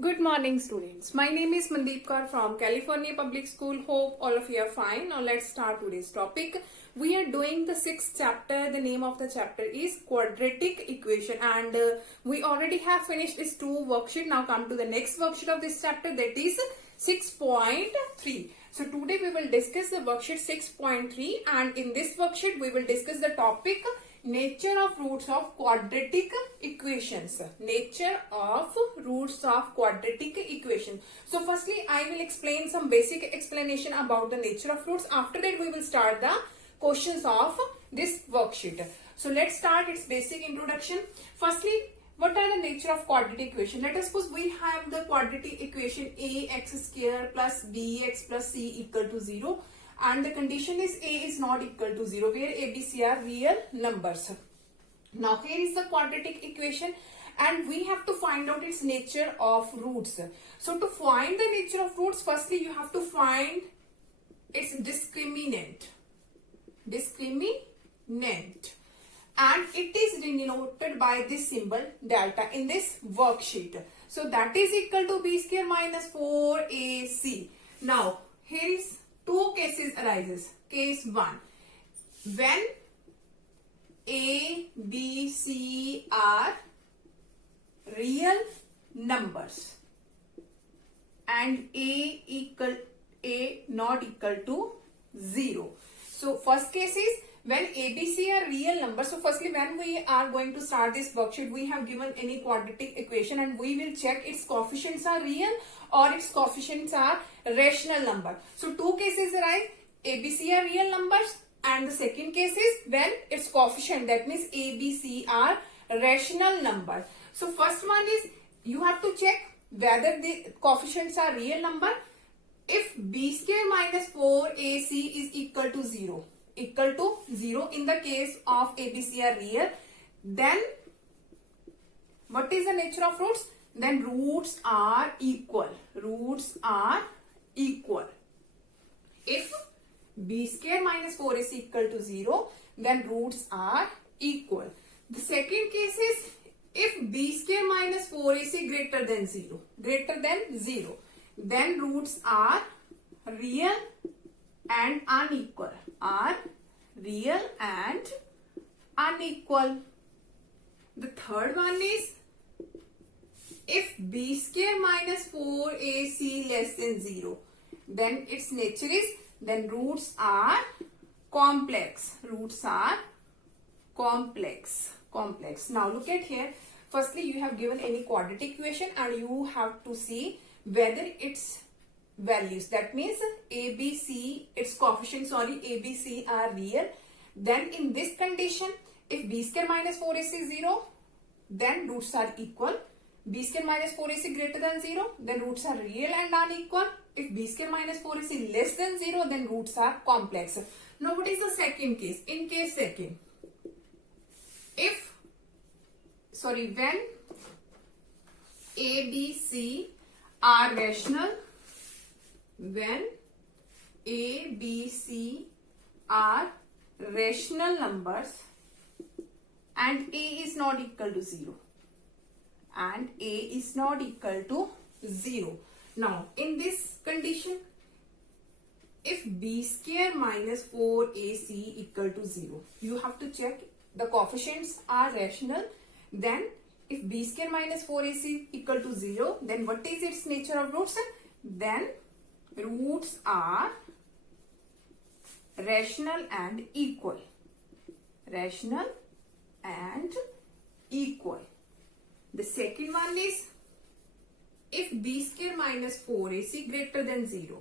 Good morning, students. My name is Mandeep Kaur from California Public School. Hope all of you are fine. Now let's start today's topic. We are doing the 6th chapter. The name of the chapter is Quadratic Equation, and we already have finished this 2 worksheet. Now come to the next worksheet of this chapter, that is 6.3. So today we will discuss the worksheet 6.3, and in this worksheet we will discuss the topic nature of roots of quadratic equations. Nature of roots of quadratic equation. So firstly I will explain some basic explanation about the nature of roots. After that we will start the questions of this worksheet. So let's start its basic introduction. Firstly, what are the nature of quadratic equation? Let us suppose we have the quadratic equation ax square plus bx plus c equal to 0. And the condition is a is not equal to 0, where a, b, c are real numbers. Now here is the quadratic equation and we have to find out its nature of roots. So to find the nature of roots, firstly you have to find its discriminant. And it is denoted by this symbol delta in this worksheet. So that is equal to b square minus 4ac. Now here is 2 cases arises. Case 1, when a, b, c are real numbers and a not equal to 0. So first case is when a, b, c are real numbers. So firstly, when we are going to start this worksheet, we have given any quadratic equation and we will check its coefficients are real or its coefficients are rational number. So 2 cases arise, a, b, c are real numbers, and the second case is when its coefficient, that means a, b, c are rational number. So first one is you have to check whether the coefficients are real number. If b square minus 4ac is equal to 0 in the case of a, b, c are real, then what is the nature of roots? Then roots are equal. If b square minus 4ac equal to 0, then roots are equal. The second case is if b square minus 4ac greater than 0, then roots are real and unequal. The third one is if b square minus 4ac less than 0, then its nature is, then roots are complex. Now look at here. Firstly, you have given any quadratic equation and you have to see whether its values, that means a, b, c, its coefficients, a, b, c are real. Then in this condition, if b square minus 4ac is 0, then roots are equal. B square minus 4ac greater than 0, then roots are real and unequal. If b square minus 4ac less than 0, then roots are complex. Now what is the second case? In case second, when a, b, c are rational, numbers and a is not equal to 0. Now in this condition, if b square minus 4ac equal to 0, you have to check the coefficients are rational. Then if b square minus 4ac equal to 0, then what is its nature of roots? Then roots are rational and equal. The second one is if b square minus 4ac greater than 0.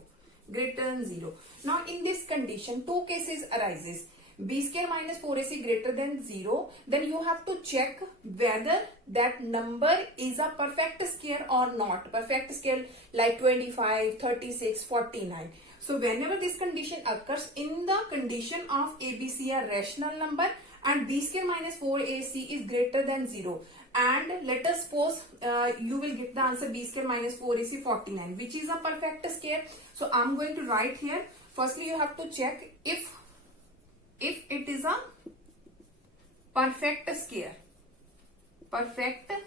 Now in this condition, 2 cases arises. B square minus 4ac greater than 0, then you have to check whether that number is a perfect square or not. Perfect square like 25, 36, 49. So whenever this condition occurs, in the condition of a, b, c are rational number and b square minus 4ac is greater than 0. And let us suppose you will get the answer b square minus 4ac 49, which is a perfect square. So I am going to write here. Firstly, you have to check if it is a perfect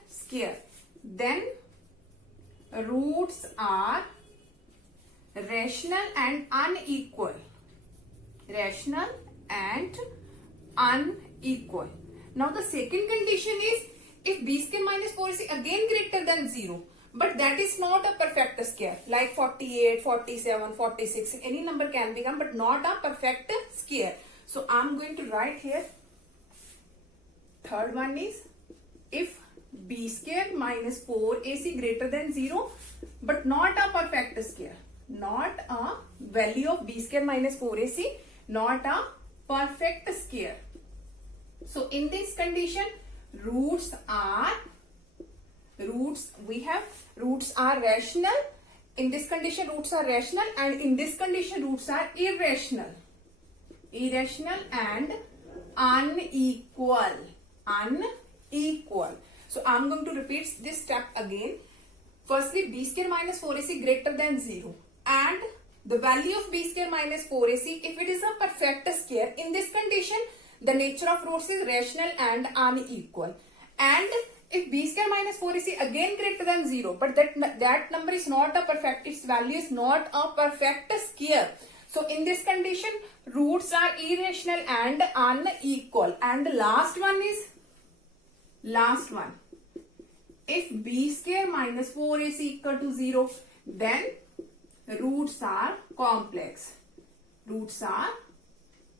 square, then roots are rational and unequal. Rational and unequal. Now the second condition is if b square minus 4ac again greater than 0, but that is not a perfect square, like 48, 47, 46, any number can become, but not a perfect square. So I'm going to write here, third one is if b square minus 4ac greater than 0, but not a perfect square, not a value of b square minus 4ac, not a perfect square. So in this condition, roots are rational. In this condition, roots are rational, and in this condition, roots are irrational. Irrational and unequal. Unequal. So I'm going to repeat this step again. Firstly, b square minus 4ac greater than 0, and the value of b square minus 4ac, if it is a perfect square, in this condition, the nature of roots is rational and unequal. And if b square minus 4ac again greater than 0, but that number is not a perfect, its value is not a perfect square. So in this condition, roots are irrational and unequal. And the last one is, if b square minus 4ac equal to 0, then roots are complex. Roots are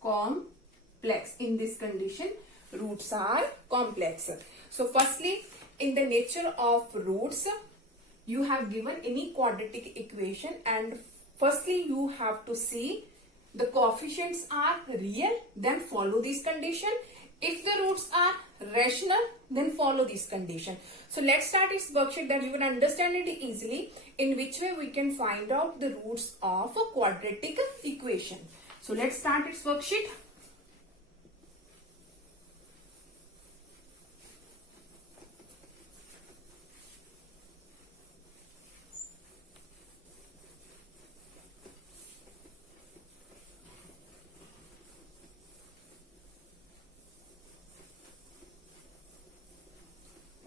complex. In this condition, roots are complex. So firstly, in the nature of roots, you have given any quadratic equation, and firstly you have to see the coefficients are real, then follow this condition. If the roots are rational, then follow this condition. So let's start this worksheet that you will understand it easily, in which way we can find out the roots of a quadratic equation. So let's start its worksheet.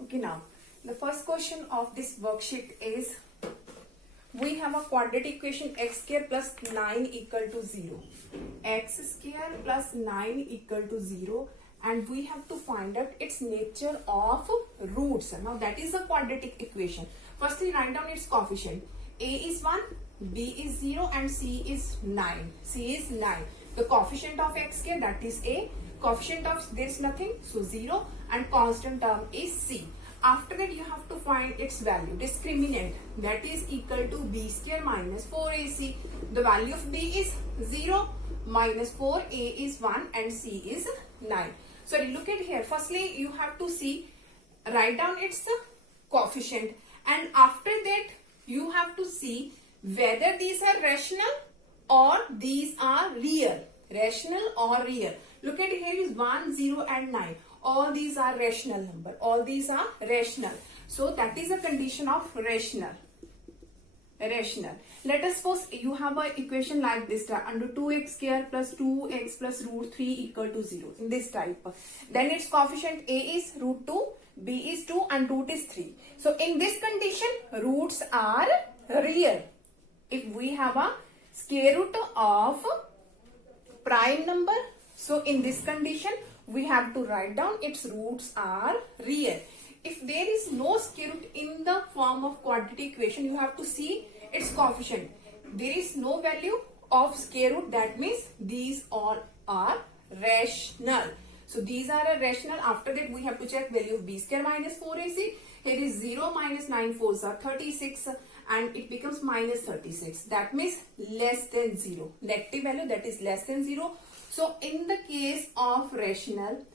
Okay, now the first question of this worksheet is, we have a quadratic equation x square plus 9 equal to 0. X square plus 9 equal to 0, and we have to find out its nature of roots. Now that is a quadratic equation. Firstly, write down its coefficient. A is 1, B is 0, and C is 9. C is 9. The coefficient of x square, that is A. Coefficient of there is nothing, so 0, and constant term is C. After that, you have to find its value, discriminant, that is equal to b square minus 4ac. The value of b is 0, minus 4a is 1, and c is 9. So look at here. Firstly, you have to see, write down its coefficient, and after that you have to see whether these are rational or these are real. Rational or real. Look at here is 1, 0 and 9. All these are rational number. All these are rational. So that is a condition of rational. Rational. Let us suppose you have an equation like this, under 2x square plus 2x plus root 3 equal to 0. In this type. Then its coefficient a is root 2, b is 2 and root is 3. So in this condition, roots are real. If we have a square root of prime number, so in this condition, we have to write down its roots are real. If there is no square root in the form of quadratic equation, you have to see its coefficient. There is no value of square root, that means these all are rational. So these are a rational. After that, we have to check value of b square minus 4ac. Here is 0 minus 9 4s are 36, and it becomes minus 36. That means less than 0. Negative value, that is less than 0. So in the case of rational,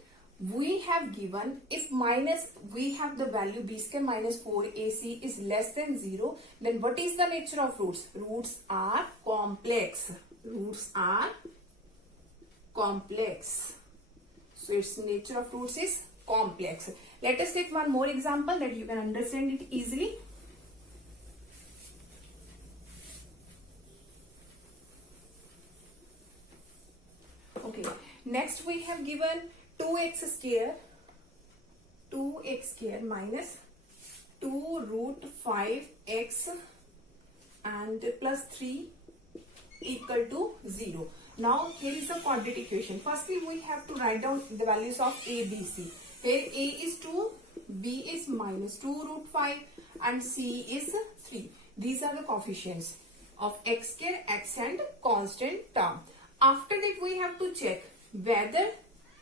we have given, if we have the value b square minus 4ac is less than 0, then what is the nature of roots? Roots are complex. Roots are complex. So its nature of roots is complex. Let us take one more example that you can understand it easily. Okay, next we have given 2x square minus 2 root 5x and plus 3 equal to 0. Now here is the quadratic equation. Firstly, we have to write down the values of a, b, c. Here a is 2, b is minus 2 root 5 and c is 3. These are the coefficients of x square, x and constant term. After that, we have to check whether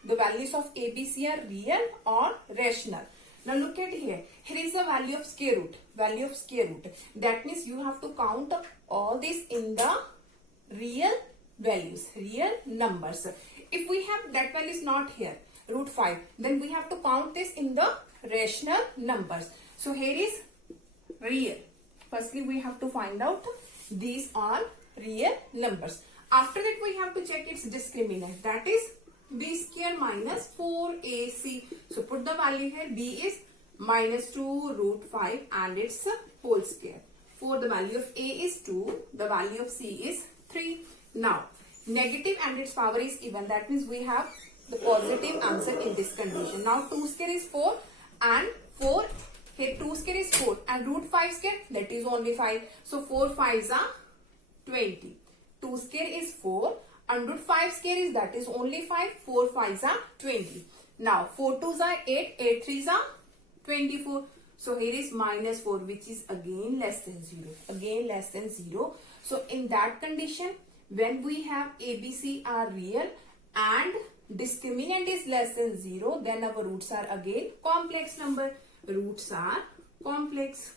the values of a, b, c are real or rational. Now look at here. Here is the value of square root. Value of square root. That means you have to count all this in the real values, real numbers. If we have that value is not here, root 5, then we have to count this in the rational numbers. So here is real. Firstly, we have to find out these are real numbers. After that, we have to check its discriminant. That is b square minus 4ac. So put the value here. B is minus 2 root 5 and its whole square. For the value of a is 2, the value of c is 3. Now, negative and its power is even. That means we have the positive answer in this condition. Now, 2 square is 4 and 4. Here 2 square is 4 and root 5 square, that is only 5. So 4 5s are 20. 2 square is 4 and root 5 square is that is only 5. 4 5s are 20. Now 4 2s are 8. 8 3s are 24. So here is minus 4, which is again less than 0. Again less than 0. So in that condition, when we have a, b, c are real and discriminant is less than 0, then our roots are again complex number. Roots are complex.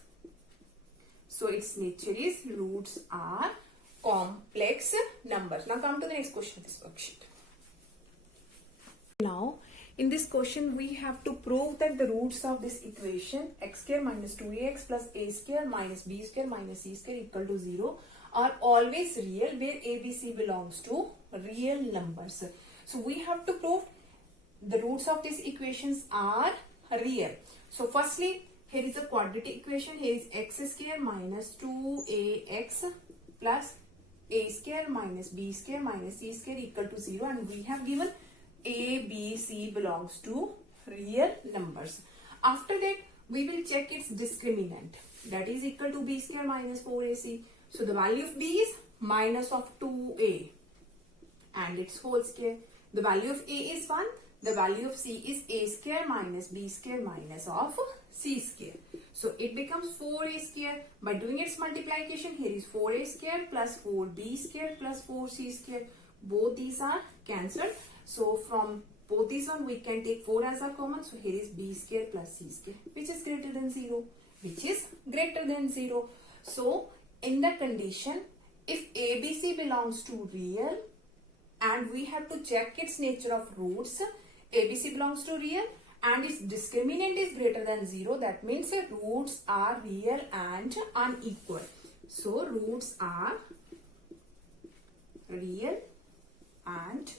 So its nature is roots are complex numbers. Now come to the next question of this worksheet. Now in this question we have to prove that the roots of this equation x square minus 2ax plus a square minus b square minus c square equal to 0 are always real where a, b, c belongs to real numbers. So we have to prove the roots of these equations are real. So firstly, here is a quadratic equation. Here is x square minus 2ax plus a square minus b square minus c square equal to 0, and we have given a, b, c belongs to real numbers. After that, we will check its discriminant. That is equal to b square minus 4ac. So the value of b is minus of 2a and its whole square. The value of a is 1. The value of c is a square minus b square minus of c square. So it becomes 4a square. By doing its multiplication, here is 4a square plus 4b square plus 4c square. Both these are cancelled. So from both these one, we can take 4 as a common. So here is b square plus c square, which is greater than 0. Which is greater than 0. So in that condition, if ABC belongs to real and we have to check its nature of roots, ABC belongs to real and its discriminant is greater than 0, that means the roots are real and unequal. So roots are real and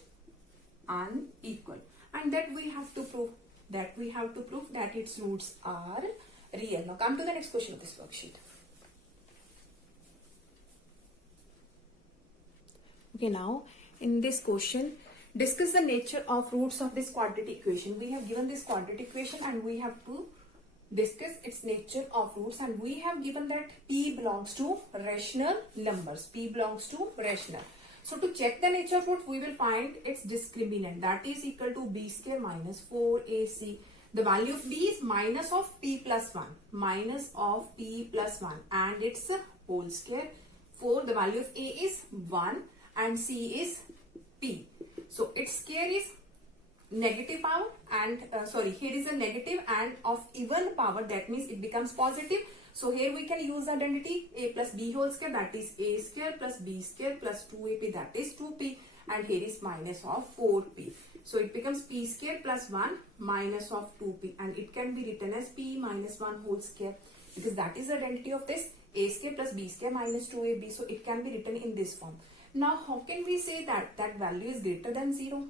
unequal, and that we have to prove. That its roots are real. Now come to the next question of this worksheet. Okay, now in this question, discuss the nature of roots of this quadratic equation. We have given this quadratic equation and we have to discuss its nature of roots, and we have given that p belongs to rational numbers. P belongs to rational. So to check the nature of root, we will find its discriminant. That is equal to b square minus 4ac. The value of b is minus of p plus 1. Minus of p plus 1 and its whole square. 4, the value of a is 1 and c is p. So its square is negative power and here is a negative and of even power, that means it becomes positive. So here we can use the identity a plus b whole square, that is a square plus b square plus 2ap, that is 2p, and here is minus of 4p. So it becomes p square plus 1 minus of 2p, and it can be written as p minus 1 whole square because that is the identity of this a square plus b square minus 2ab. So it can be written in this form. Now how can we say that that value is greater than 0?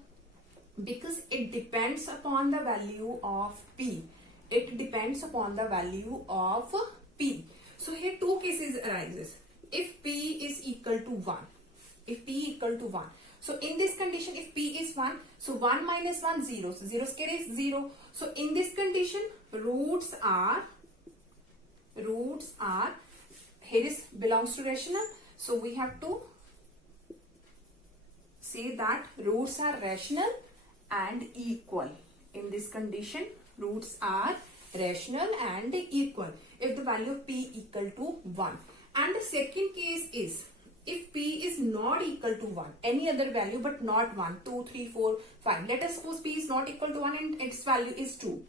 Because it depends upon the value of p. It depends upon the value of p. So here two cases arises. If p is equal to 1. If p equal to 1. So in this condition, if p is 1, so 1 minus 1, 0. So 0 square is 0. So in this condition, roots are roots are, here is belongs to rational. So we have to say that roots are rational and equal. In this condition, roots are rational and equal if the value of p equal to 1. And the second case is if p is not equal to 1, any other value but not 1, 2, 3, 4, 5. Let us suppose p is not equal to 1 and its value is 2.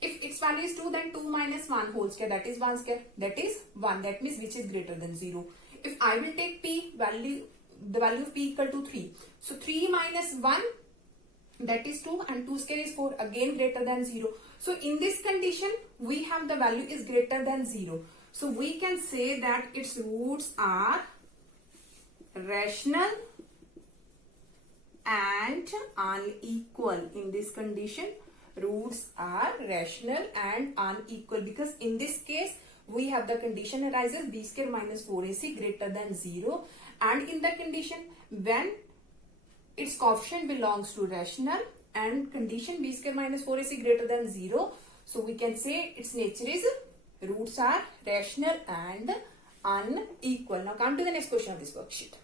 If its value is 2, then 2 minus 1 whole square, that is 1 square, that is 1. That means which is greater than 0. If I will take p value, the value of p equal to 3. So 3 minus 1, that is 2, and 2 square is 4, again greater than 0. So in this condition, we have the value is greater than 0. So we can say that its roots are rational and unequal. In this condition, roots are rational and unequal, because in this case, we have the condition arises b square minus 4ac greater than 0. And in the condition when its coefficient belongs to rational and condition b square minus 4ac greater than 0, so we can say its nature is roots are rational and unequal. Now come to the next question of this worksheet.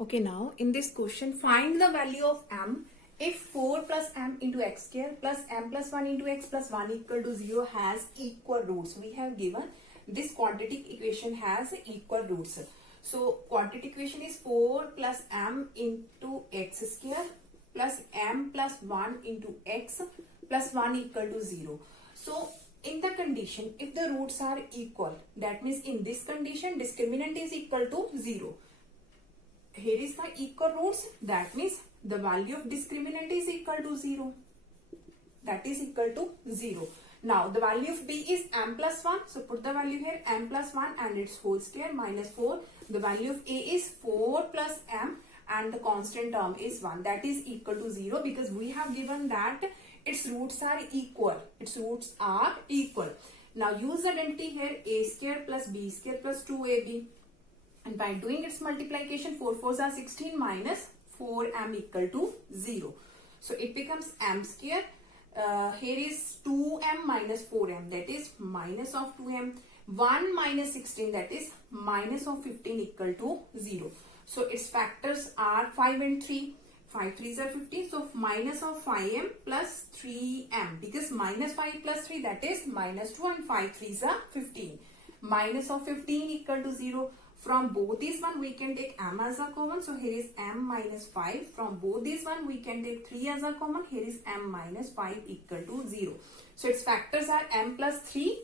Okay, now in this question, find the value of m if 4 plus m into x square plus m plus 1 into x plus 1 equal to 0 has equal roots. We have given this quadratic equation has equal roots. So quadratic equation is 4 plus m into x square plus m plus 1 into x plus 1 equal to 0. So in the condition, if the roots are equal, that means in this condition discriminant is equal to 0. Here is the equal roots, that means the value of discriminant is equal to 0. That is equal to 0. Now the value of b is m plus 1. So put the value here m plus 1 and its whole square minus 4. The value of a is 4 plus m and the constant term is 1. That is equal to 0 because we have given that its roots are equal. Its roots are equal. Now use the identity here, a square plus b square plus 2ab. And by doing its multiplication, 4 4s are 16 minus 4m equal to 0. So it becomes m square. Here is 2m minus 4m, that is minus of 2m. 1 minus 16, that is minus of 15 equal to 0. So its factors are 5 and 3. 5 3s are 15. So minus of 5m plus 3m, because minus 5 plus 3, that is minus 2, and 5 3s are 15. Minus of 15 equal to 0. From both these one we can take m as a common. So here is m minus 5. From both these one we can take 3 as a common. Here is m minus 5 equal to 0. So its factors are m plus 3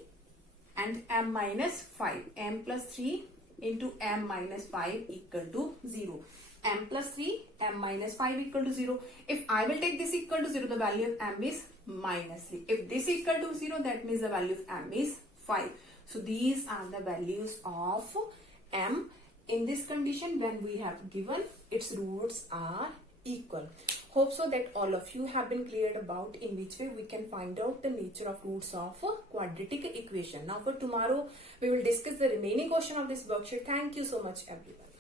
and m minus 5. m plus 3 into m minus 5 equal to 0. m plus 3, m minus 5 equal to 0. If I will take this equal to 0, the value of m is minus 3. If this equal to 0, that means the value of m is 5. So these are the values of m in this condition when we have given its roots are equal. Hope so that all of you have been cleared about in which way we can find out the nature of roots of a quadratic equation. Now for tomorrow we will discuss the remaining question of this worksheet. Thank you so much everyone.